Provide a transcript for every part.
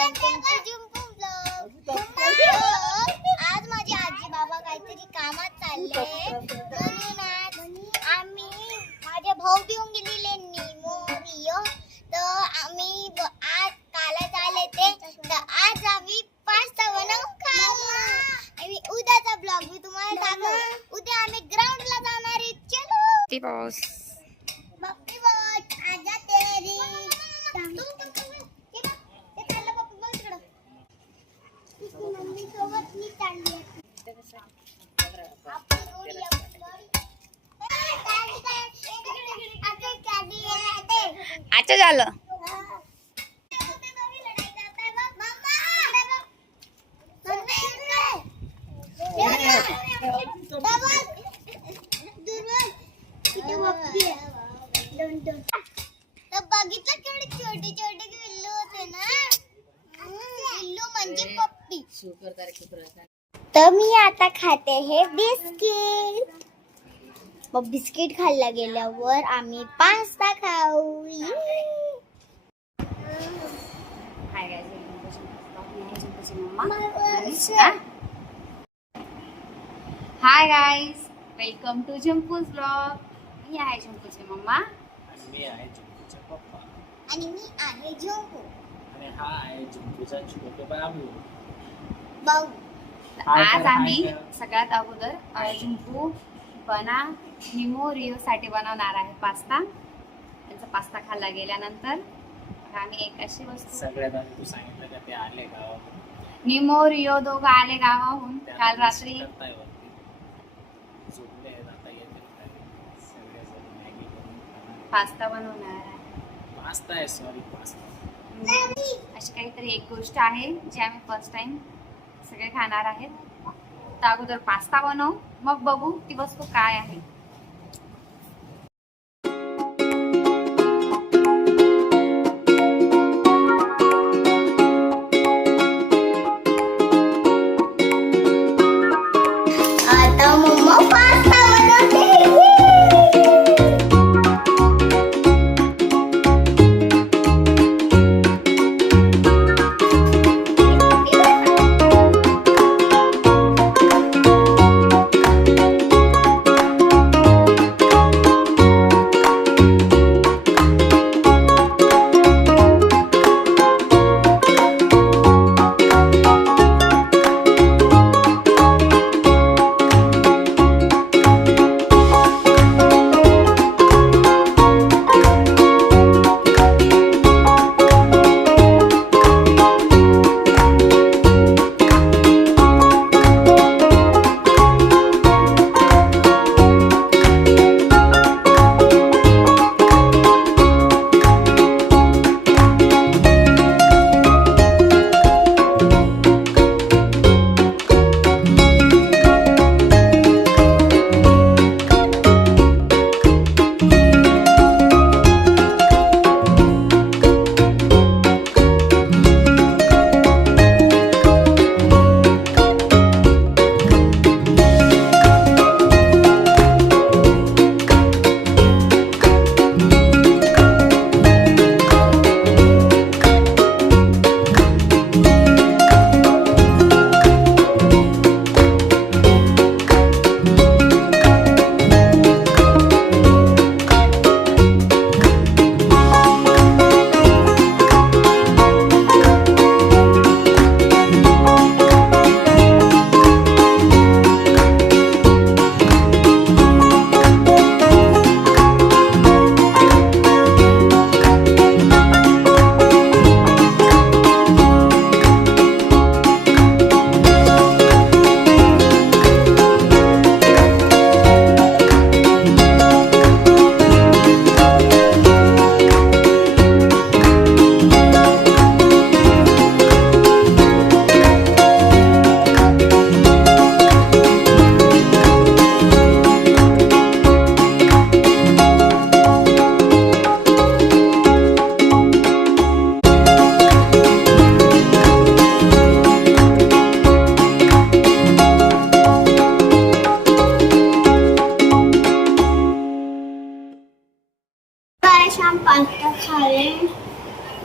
आज माझी आजी बाबा काहीतरी कामात चालले म्हणून आज आम्ही माझे भाऊ घेऊन गेलेले निमो रियो तर आम्ही आज कालच आले ते तर आज आम्ही पास्ता बनवून खाऊ आणि उद्याचा ब्लॉग मी तुम्हाला दाखवू. उद्या आम्ही ग्राउंडला जाणार आहे. चलो बॉस पप्पी बॉस आजा तेरी मम्मी सोबत मी चालली अच्छा झालं. बघितलं केवढे छोटे छोटे पिल्लू होते ना. पिल्लू म्हणजे पप्पी. तर मी आता खाते हे बिस्किट. मग बिस्किट खाल्ला गेल्यावर आम्ही पास्ता खाऊ. हाय गाईज, वेलकम टू जंपूज ब्लॉग. मी आहे जंपूची मम्मा आणि मी आहे जंपूचा पप्पा आणि मी आहे जोको आणि हा आहे जंपूचा छोटे बाबू. भाऊ आज आम्ही सगळ्यात अगोदर जंपू बना निमो रिओ साठी बनवणार आहे पास्ता. त्यांचा पास्ता खाल्ला गेल्यानंतर आम्ही एक अशी वस्तू सगळ्यात आधी तू सांगितलं का ते आले गावाकडून निमो रिओ दोघं आले गावाहून काल रात्री. पास्ता बनवणार आहे. पास्ता आहे सॉरी पास्ता. अशी काहीतरी एक गोष्ट आहे जी आम्ही फर्स्ट टाइम सगळे खाणार आहेत. तर अगोदर पास्ता बनवू मग बघू ती वस्तू काय आहे. आता मम्मा पास्ता बनवते.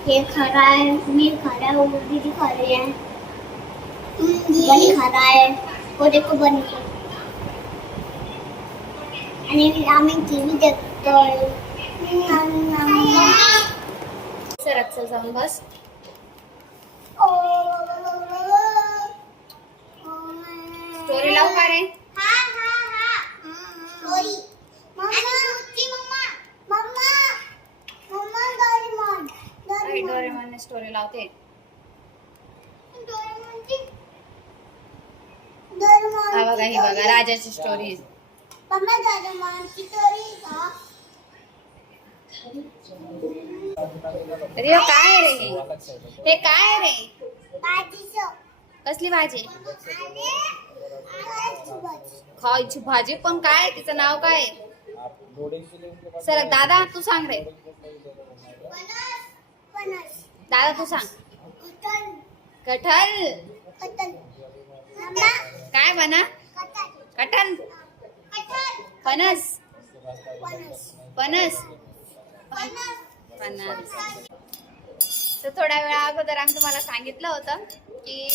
हे खरं आहे, मी खरा आहे, वो दीदी खरी आहे, बनी खरा आहे, वो देखो बनी. आणि आम्ही टीव्ही देखतोय. सरक चल जाऊन बस. स्टोरी लावू का रे? डोरेमॉन स्टोरी लावते. हा बघा, ही बघा राजाची स्टोरी. रिओ काय रे हे काय रे? कसली भाजी? खायची भाजी पण काय? तिचं नाव काय? सर दादा तू सांग रे. दादा तू सांग. कटहल. काय बना? कटहल. फणस. फणस. फणस. तर थोड्या वेळा अगोदर आम्ही तुम्हाला सांगितलं होतं की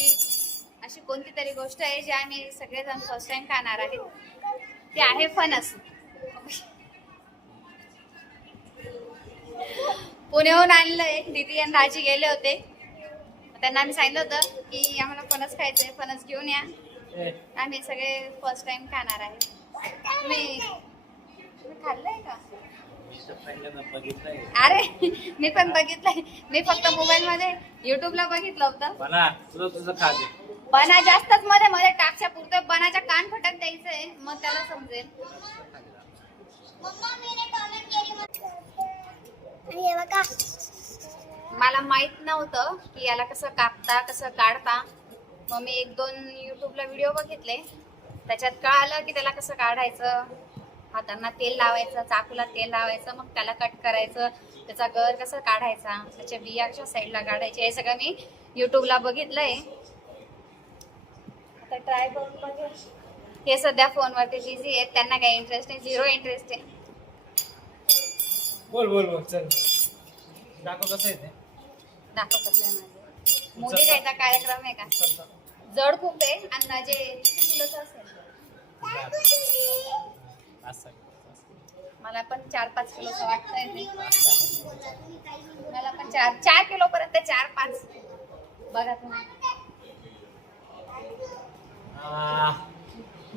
अशी कोणती तरी गोष्ट आहे जी आम्ही सगळेजण फर्स्ट टाइम खाणार आहे. ती आहे फणस. पुण्याहून आणलंय. दीदी आणि राजी गेले होते. त्यांना आम्ही सांगितलं होतं की आम्हाला फणस खायचंय, फणस घेऊन या. आम्ही सगळे फर्स्ट टाइम खाणार आहे. तुम्ही खाल्लंय का? अरे मी पण बघितलंय. मी फक्त मोबाईल मध्ये युट्यूबला बघितलं होतं. बना जास्तच मध्ये मध्ये टाकच्या पुरतं बनाच्या कान फटक द्यायचंय, मग त्याला समजेल. मला माहित नव्हतं की याला कसं कापता कसं काढता. मग मी 1-2 युट्यूबला व्हिडिओ बघितले. त्याच्यात कळालं की त्याला कसं काढायचं. हातांना तेल लावायचं, चाकूला तेल लावायचं, मग त्याला कट करायचं. त्याचा गर कसा काढायचा, त्याच्या बिया कशा साईडला काढायच्या, हे सगळं मी युट्यूबला बघितलंय. आता ट्राय करून बघेल. हे सध्या फोनवरती बिझी आहेत. त्यांना काही इंटरेस्ट नाही, 0 इंटरेस्ट आहे. बोल बोल बोल चल दाखव कसं आहे ते. दाखव कसं आहे माझं. मोदी द्यायचा कार्यक्रम आहे का? जड खूप आहे. अंदाजे किती किलोचं असेल? मला पण 4-5 किलोचं वाटतंय ते. मला पण 4 किलो पर्यंत 4-5 बघा तुम्ही.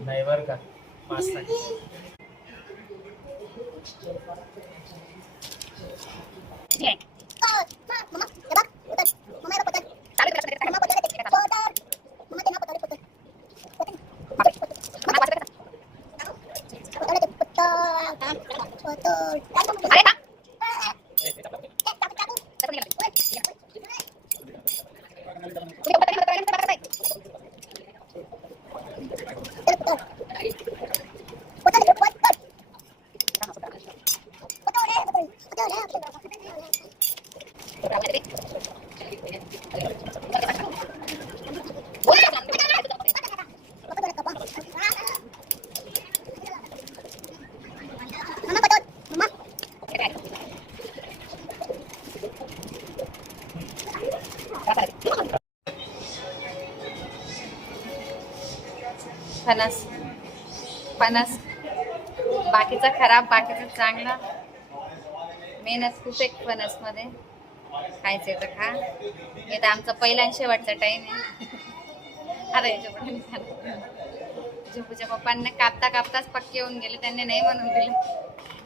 नाही बर का 5 फणस. फणस बाकीचा खराब, बाकीचा चांगला. मेहनत खूप एक फणस मध्ये. खायचे तर खा. हे तर आमचा पहिला आणि शेवटचा टाइम आहे. अरे झुंपूच्या पप्पांना कापता कापताच पक्के होऊन गेले. त्यांनी नाही म्हणून दिले.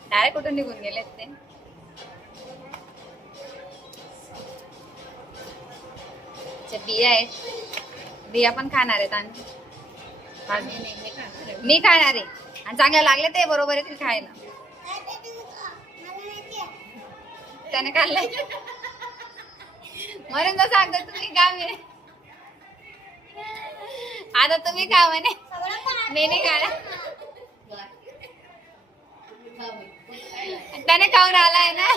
डायरेक्ट कुठून निघून गेलेत ते. बिया आहेत. बिया पण खाणार आहेत आणि मी खाणार आहे. आणि चांगले लागले ते बरोबर येतील खायला. त्याने खाल्लंय म्हणून तर सांगतो तुम्ही खा. मी आता तुम्ही खा म्हणे. मी नाही खाणार. त्याने खाऊन आलाय ना.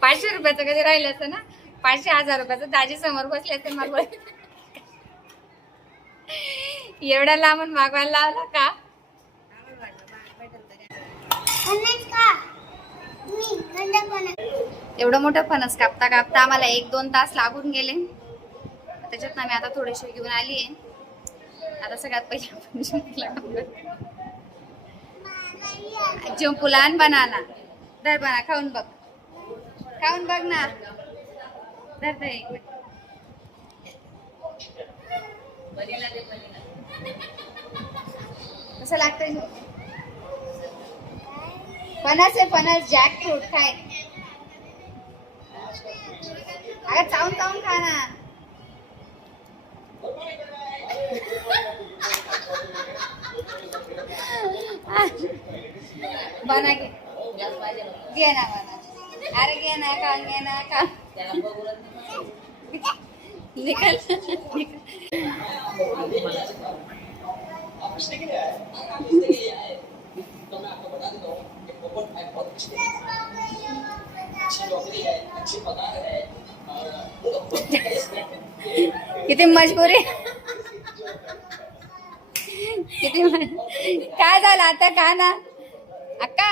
500 रुपयाचं कधी राहिलं असतं ना. 500-1000 रुपयाचं दाजी समोर बसले असते. मला एवढा लांबून मागवायला लावला का? एवढं मोठं फणस कापता कापता आम्हाला 1-2 तास लागून गेले. त्याच्यात आम्ही आता थोडेसे घेऊन आली आहे. आता सगळ्यात पहिले आपण जंपुलान बनाना धर बना खाऊन बघ ना धर दे एक मिनिट. कसं लागतंय फणस आहे फणस जॅक फ्रूट काय अगं चावून चावून खा ना. बना घे घे ना बना अरे घे ना खा निकल किती मजबुरी काय झालं आता का ना अक्का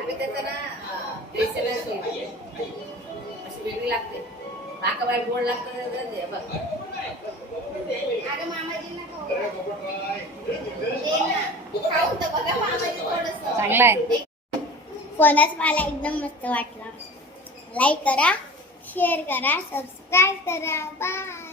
आम्ही त्याचं ना अशी वेगळी लागते नाका बाहेर गोड लागतं अरे मामाजींना खाऊ तर बघा मामाजी थोडंसं चांगलं आहे. फणस मला एकदम मस्त वाटला. लाईक करा, शेअर करा, सबस्क्राईब करा. बाय.